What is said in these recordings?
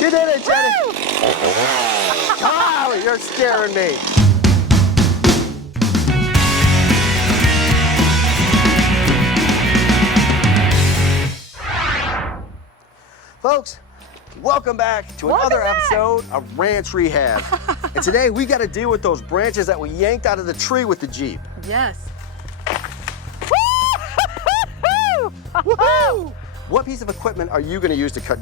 You did it, Jenny. Oh, you're scaring me. Folks, welcome back to another episode of Ranch Rehab. And today we got to deal with those branches that we yanked out of the tree with the Jeep. Yes. Woohoo! What piece of equipment are you going to use to cut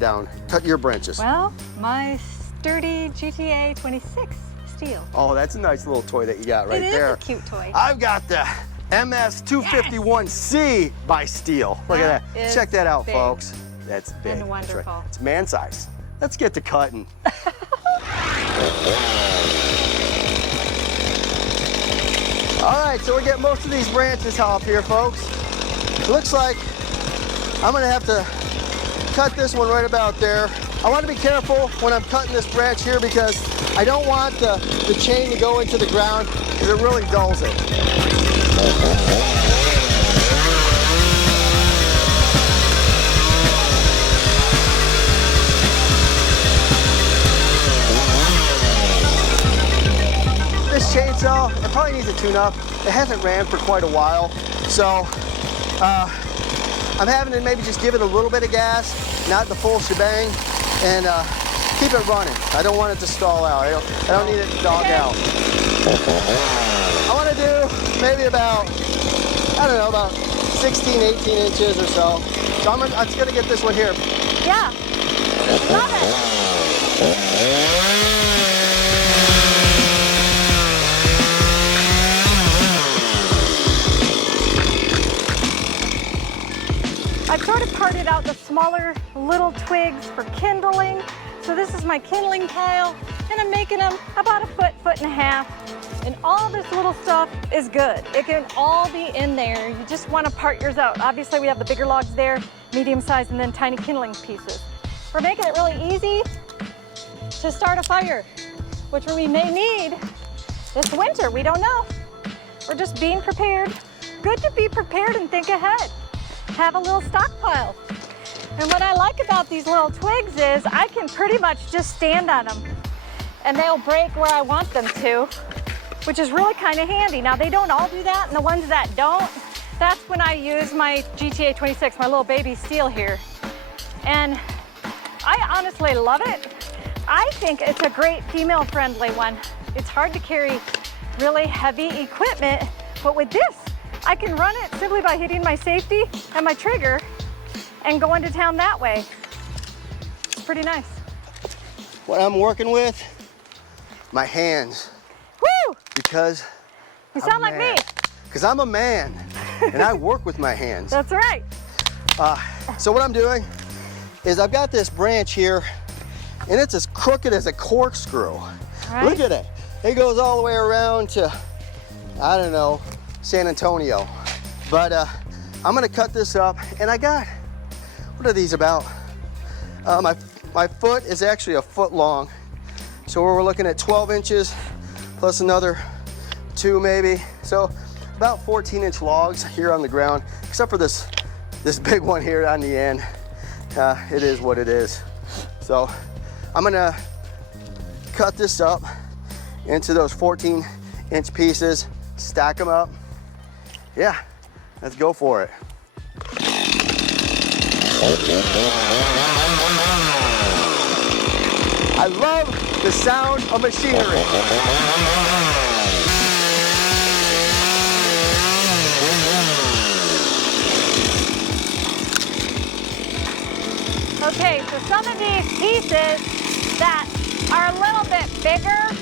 your branches? Well, my sturdy GTA 26 steel. Oh, that's a nice little toy that you got right there. It is a cute toy. I've got the MS-251C by Steel. Look at that. Check that out, folks. That's big. And wonderful. That's right. It's man size. Let's get to cutting. All right, so we're getting most of these branches off here, folks. It looks like I'm gonna have to cut this one right about there. I want to be careful when I'm cutting this branch here because I don't want the chain to go into the ground because it really dulls it. This chainsaw, it probably needs a tune-up. It hasn't ran for quite a while, so I'm having to maybe just give it a little bit of gas, not the full shebang, and keep it running. I don't want it to stall out. I don't need it to dog out. I want to do maybe about, I don't know, about 16, 18 inches or so. So I'm just gonna get this one here. Yeah, love it. I've sort of parted out the smaller little twigs for kindling. So this is my kindling pile, and I'm making them about a foot, foot and a half. And all this little stuff is good. It can all be in there. You just want to part yours out. Obviously we have the bigger logs there, medium size, and then tiny kindling pieces. We're making it really easy to start a fire, which we may need this winter. We don't know. We're just being prepared. Good to be prepared and think ahead. Have a little stockpile. And what I like about these little twigs is I can pretty much just stand on them and they'll break where I want them to, which is really kind of handy. Now they don't all do that, and the ones that don't, that's when I use my GTA 26, my little baby steel here. And I honestly love it. I think it's a great female-friendly one. It's hard to carry really heavy equipment, but with this, I can run it simply by hitting my safety and my trigger and go into town that way. It's pretty nice. What I'm working with, my hands. Woo! Because you sound like me. Because I'm a man and I work with my hands. That's right. So what I'm doing is I've got this branch here and it's as crooked as a corkscrew. Right. Look at it. It goes all the way around to, I don't know, San Antonio. But I'm gonna cut this up, and I got, what are these about? My foot is actually a foot long. So we're looking at 12 inches plus another 2 maybe. So about 14-inch logs here on the ground, except for this big one here on the end. It is what it is. So I'm gonna cut this up into those 14-inch pieces, stack them up. Yeah, let's go for it. I love the sound of machinery. Okay, so some of these pieces that are a little bit bigger,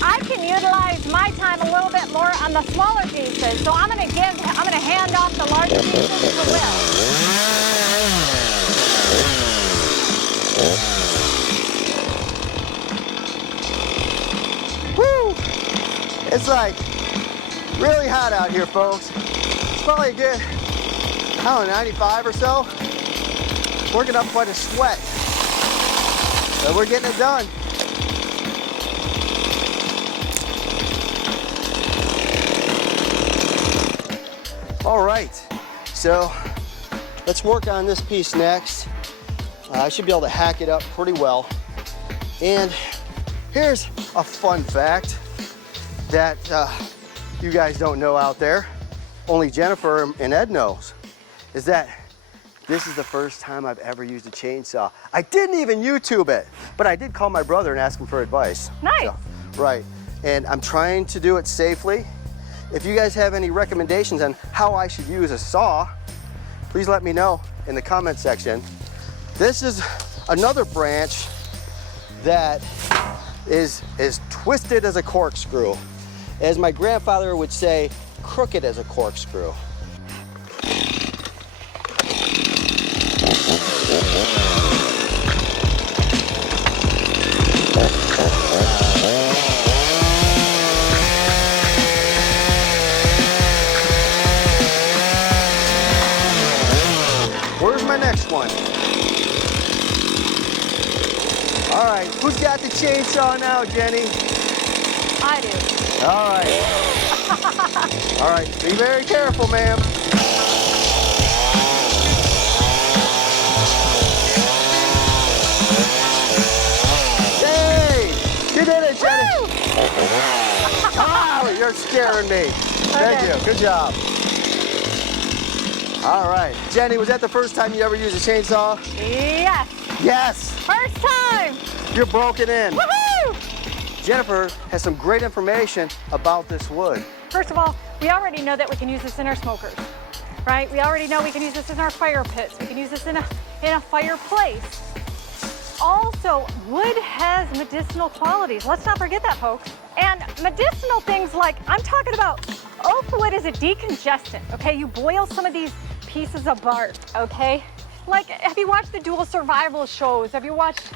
I can utilize my time a little bit more on the smaller pieces. So I'm gonna hand off the larger pieces to Will. Woo! It's like really hot out here, folks. It's probably a good, I don't know, 95 or so. Working up quite a sweat. But we're getting it done. All right, so let's work on this piece next. I should be able to hack it up pretty well. And here's a fun fact that you guys don't know out there, only Jennifer and Ed knows, is that this is the first time I've ever used a chainsaw. I didn't even YouTube it, but I did call my brother and ask him for advice. Nice. So, right, and I'm trying to do it safely. If you guys have any recommendations on how I should use a saw, please let me know in the comment section. This is another branch that is twisted as a corkscrew. As my grandfather would say, crooked as a corkscrew. Where's my next one? All right, who's got the chainsaw now, Jenny? I do. All right. All right, be very careful, ma'am. Yay! You did it, Jenny. Woo! Oh, you're scaring me. Thank you, good job. All right, Jenny, was that the first time you ever used a chainsaw? Yes. Yes. First time. You're broken in. Woohoo! Jennifer has some great information about this wood. First of all, we already know that we can use this in our smokers, right? We already know we can use this in our fire pits. We can use this in a fireplace. Also, wood has medicinal qualities. Let's not forget that, folks. And medicinal things like, I'm talking about oak wood is a decongestant, okay? You boil some of these pieces of bark, okay? Like, have you watched the dual survival shows? Have you watched,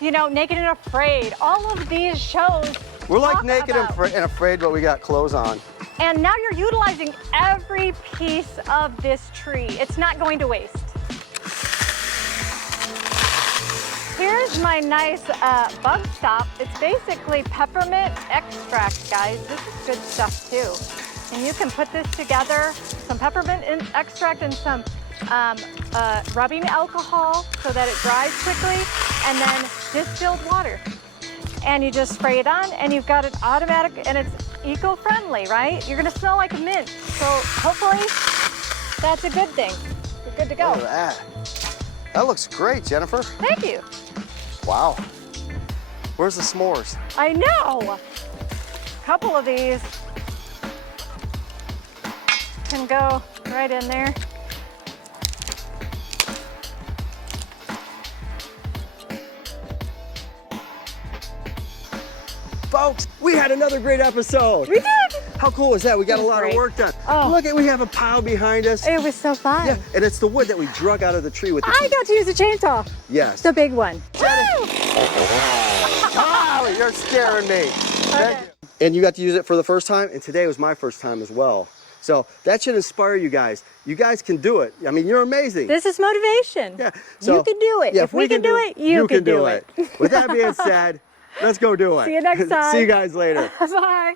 you know, Naked and Afraid? All of these shows. We're like talk naked about, and afraid, but we got clothes on. and now you're utilizing every piece of this tree. It's not going to waste. Here's my nice bug stop. It's basically peppermint extract, guys. This is good stuff too. And you can put this together, some peppermint extract and some rubbing alcohol so that it dries quickly, and then distilled water. And you just spray it on and you've got it automatic, and it's eco-friendly, right? You're gonna smell like a mint. So hopefully that's a good thing. You're good to go. Look at that. That looks great, Jennifer. Thank you. Wow. Where's the s'mores? I know. A couple of these can go right in there. Folks, we had another great episode. We did. How cool was that? We got a lot Great. of work done. Oh. Look, we have a pile behind us. It was so fun. Yeah, and it's the wood that we drug out of the tree with the I got to use a chainsaw. Yes. The big one. Jenny. Woo! Oh, you're scaring me. Thank Okay. you. And you got to use it for the first time, and today was my first time as well. So that should inspire you guys. You guys can do it. I mean, you're amazing. This is motivation. Yeah. So, you can do it. yeah, if we can do it, you can do it. With that being said, let's go do it. See you next time. See you guys later. Bye.